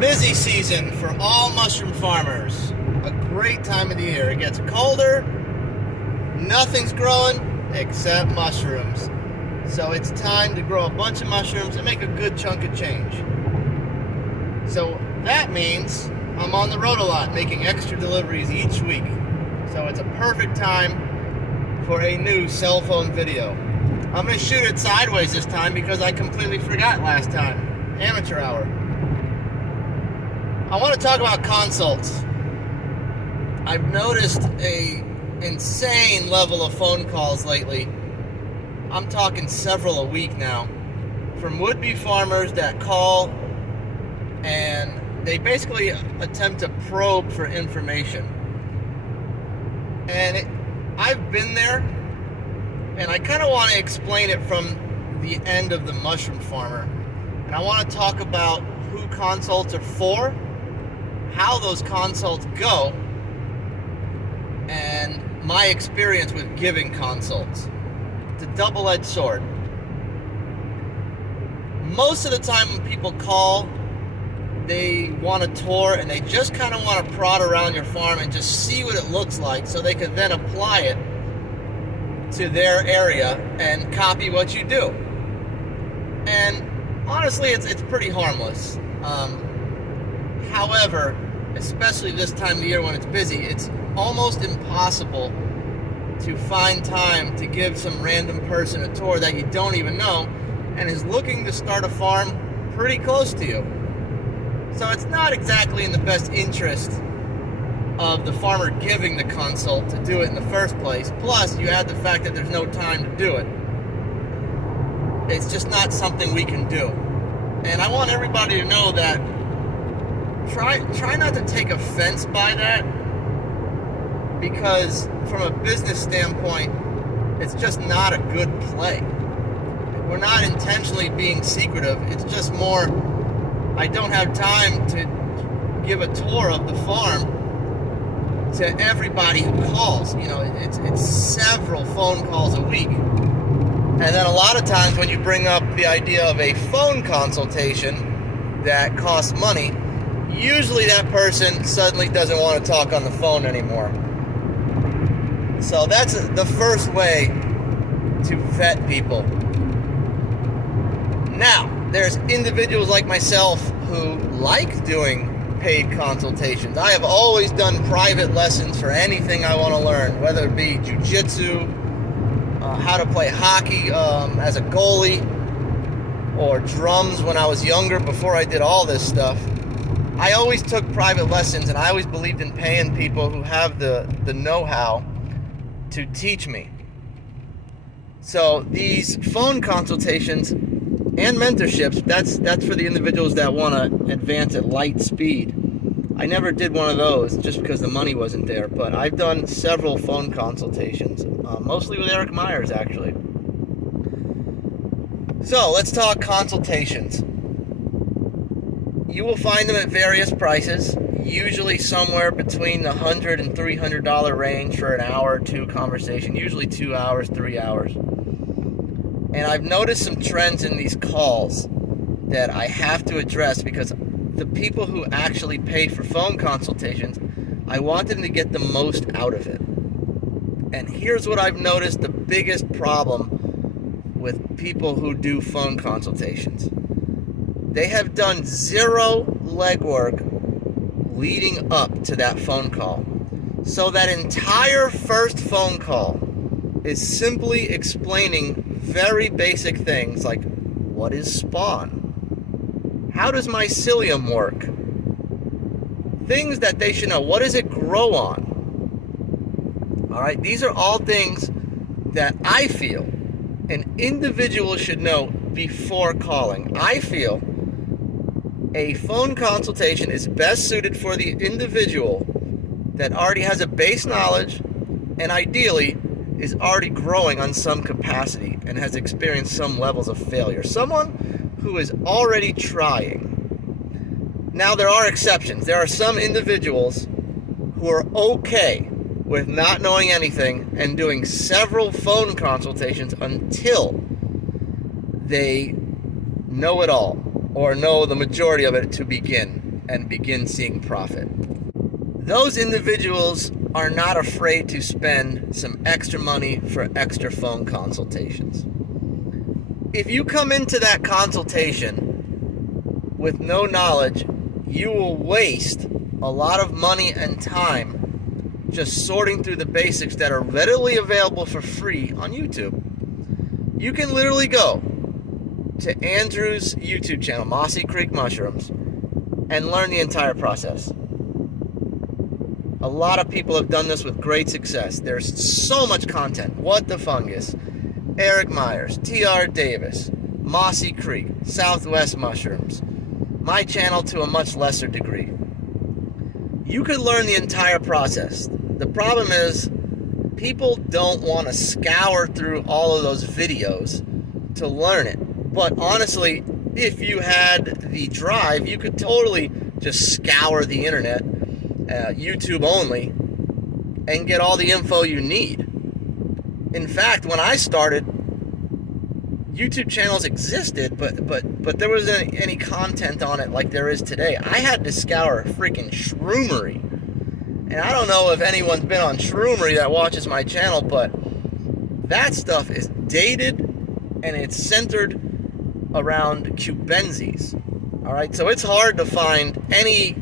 Busy season for all mushroom farmers. A great time of the year. It gets colder, nothing's growing except mushrooms. So it's time to grow a bunch of mushrooms and make a good chunk of change. So that means I'm on the road a lot, making extra deliveries each week. So it's a perfect time for a new cell phone video. I'm going to shoot it sideways this time because I completely forgot last time. Amateur hour. I want to talk about consults. I've noticed an insane level of phone calls lately. I'm talking several a week now, from would-be farmers that call and they basically attempt to probe for information. And I've been there, and I kind of want to explain it from the end of the mushroom farmer. And I want to talk about who consults are for, how those consults go, and my experience with giving consults. It's a double-edged sword. Most of the time when people call, they want a tour and they just kind of want to prod around your farm and just see what it looks like so they can then apply it to their area and copy what you do. And honestly, it's pretty harmless. However, especially this time of the year when it's busy, it's almost impossible to find time to give some random person a tour that you don't even know and is looking to start a farm pretty close to you. So it's not exactly in the best interest of the farmer giving the consult to do it in the first place. Plus, you add the fact that there's no time to do it. It's just not something we can do. And I want everybody to know that try not to take offense by that, because from a business standpoint, it's just not a good play. We're not intentionally being secretive. It's just more, I don't have time to give a tour of the farm to everybody who calls. You know, it's several phone calls a week. And then a lot of times when you bring up the idea of a phone consultation that costs money, usually that person suddenly doesn't want to talk on the phone anymore. So that's the first way to vet people. Now, there's individuals like myself who like doing paid consultations. I have always done private lessons for anything I want to learn, whether it be jiu-jitsu, how to play hockey as a goalie, or drums when I was younger before I did all this stuff. I always took private lessons, and I always believed in paying people who have the know-how to teach me. So these phone consultations and mentorships, that's for the individuals that want to advance at light speed. I never did one of those just because the money wasn't there, but I've done several phone consultations, mostly with Eric Myers, actually. So let's talk consultations. You will find them at various prices, usually somewhere between the $100 and $300 range for an hour or two conversation, usually 2 hours, 3 hours. And I've noticed some trends in these calls that I have to address, because the people who actually pay for phone consultations, I want them to get the most out of it. And here's what I've noticed the biggest problem with people who do phone consultations. They have done zero legwork leading up to that phone call. So that entire first phone call is simply explaining very basic things like, what is spawn? How does mycelium work? Things that they should know. What does it grow on? All right, these are all things that I feel an individual should know before calling. I feel a phone consultation is best suited for the individual that already has a base knowledge and ideally is already growing on some capacity and has experienced some levels of failure. Someone who is already trying. Now, there are exceptions. There are some individuals who are okay with not knowing anything and doing several phone consultations until they know it all, or know the majority of it to begin. and begin seeing profit. Those individuals are not afraid to spend some extra money for extra phone consultations. If you come into that consultation with no knowledge, you will waste a lot of money and time just sorting through the basics that are readily available for free on YouTube. You can literally go to Andrew's YouTube channel, Mossy Creek Mushrooms, and learn the entire process. A lot of people have done this with great success. There's so much content. What the Fungus, Eric Myers, T.R. Davis, Mossy Creek, Southwest Mushrooms, my channel to a much lesser degree. You could learn the entire process. The problem is, people don't want to scour through all of those videos to learn it. But honestly, if you had the drive, you could totally just scour the internet, YouTube only, and get all the info you need. In fact, when I started, YouTube channels existed, but there wasn't any content on it like there is today. I had to scour freaking Shroomery. And I don't know if anyone's been on Shroomery that watches my channel, but that stuff is dated and it's centered around cubensis. Alright, so it's hard to find any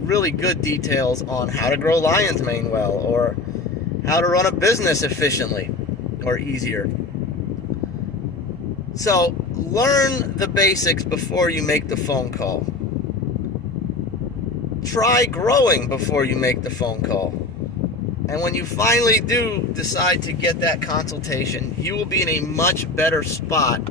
really good details on how to grow lion's mane well, or how to run a business efficiently or easier. So learn the basics before you make the phone call. Try growing before you make the phone call. And when you finally do decide to get that consultation, you will be in a much better spot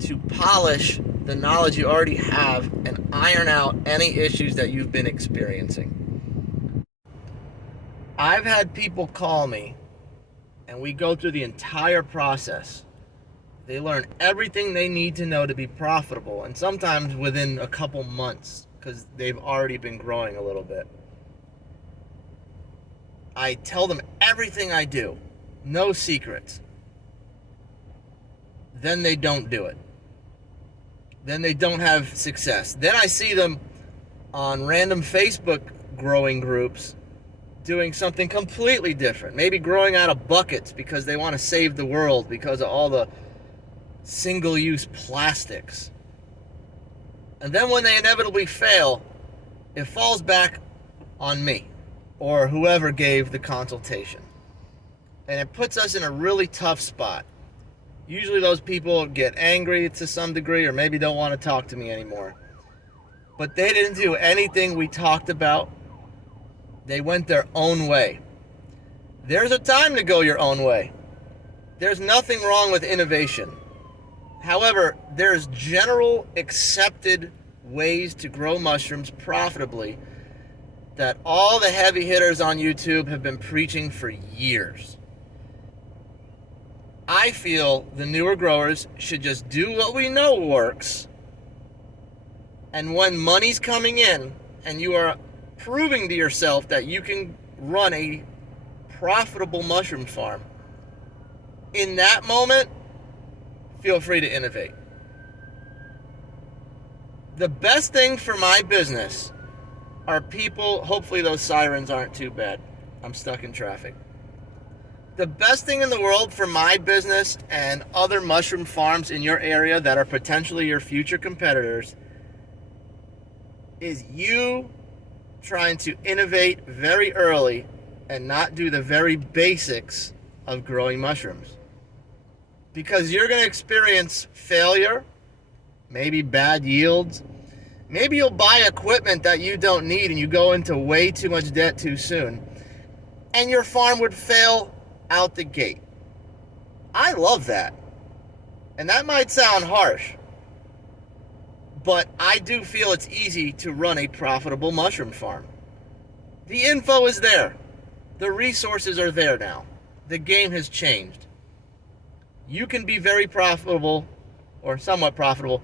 to polish the knowledge you already have and iron out any issues that you've been experiencing. I've had people call me and we go through the entire process. They learn everything they need to know to be profitable, and sometimes within a couple months, because they've already been growing a little bit. I tell them everything I do, no secrets. Then they don't do it. Then they don't have success. Then I see them on random Facebook growing groups doing something completely different. Maybe growing out of buckets because they want to save the world because of all the single-use plastics. And then when they inevitably fail, it falls back on me or whoever gave the consultation. And it puts us in a really tough spot. Usually those people get angry to some degree, or maybe don't want to talk to me anymore. But they didn't do anything we talked about. They went their own way. There's a time to go your own way. There's nothing wrong with innovation. However, there's general accepted ways to grow mushrooms profitably that all the heavy hitters on YouTube have been preaching for years. I feel the newer growers should just do what we know works, and when money's coming in and you are proving to yourself that you can run a profitable mushroom farm, in that moment, feel free to innovate. The best thing for my business are people, hopefully those sirens aren't too bad. I'm stuck in traffic. The best thing in the world for my business and other mushroom farms in your area that are potentially your future competitors is you trying to innovate very early and not do the very basics of growing mushrooms. Because you're going to experience failure, maybe bad yields. Maybe you'll buy equipment that you don't need and you go into way too much debt too soon, and your farm would fail out the gate. I love that. And that might sound harsh, but I do feel it's easy to run a profitable mushroom farm. The info is there. The resources are there now. The game has changed. You can be very profitable, or somewhat profitable,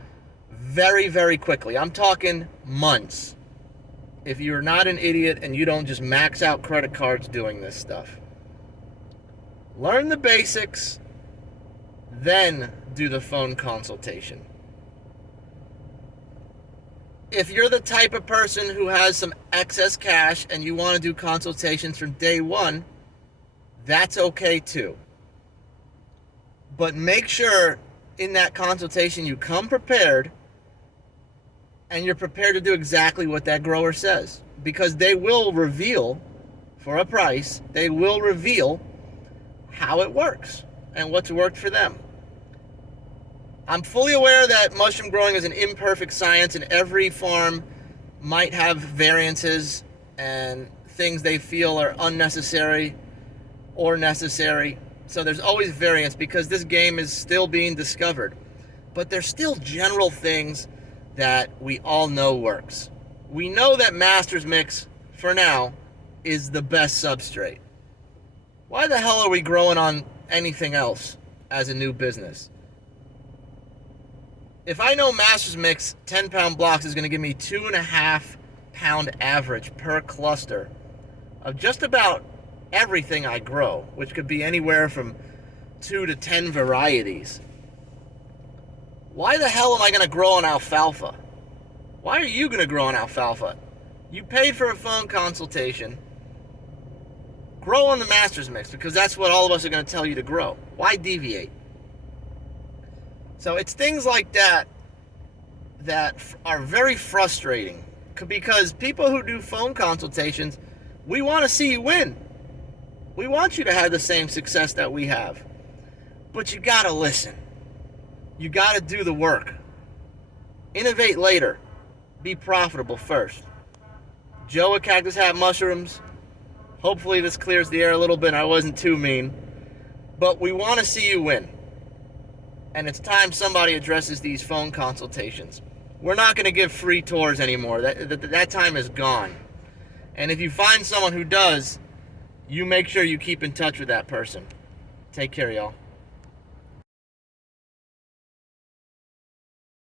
very, very quickly. I'm talking months. If you're not an idiot and you don't just max out credit cards doing this stuff. Learn the basics, then do the phone consultation. if you're the type of person who has some excess cash and you want to do consultations from day one, that's okay too. But make sure in that consultation you come prepared and you're prepared to do exactly what that grower says. Because they will reveal, for a price, they will reveal how it works and what's worked for them. I'm fully aware that mushroom growing is an imperfect science and every farm might have variances and things they feel are unnecessary or necessary. So there's always variance because this game is still being discovered. But there's still general things that we all know works. We know that Master's Mix, for now, is the best substrate. Why the hell are we growing on anything else as a new business? If I know Master's Mix 10-pound blocks is going to give me 2.5 pound average per cluster of just about everything I grow, which could be anywhere from 2 to 10 varieties, why the hell am I going to grow on alfalfa? Why are you going to grow on alfalfa? You paid for a phone consultation. Grow on the Master's Mix because that's what all of us are going to tell you to grow. Why deviate? So it's things like that that are very frustrating because people who do phone consultations, we want to see you win. We want you to have the same success that we have. But you got to listen. You got to do the work. Innovate later. Be profitable first. Joe at Cactus Hat Mushrooms. Hopefully this clears the air a little bit and I wasn't too mean. But we want to see you win. And it's time somebody addresses these phone consultations. We're not going to give free tours anymore. That time is gone. And if you find someone who does, you make sure you keep in touch with that person. Take care, y'all.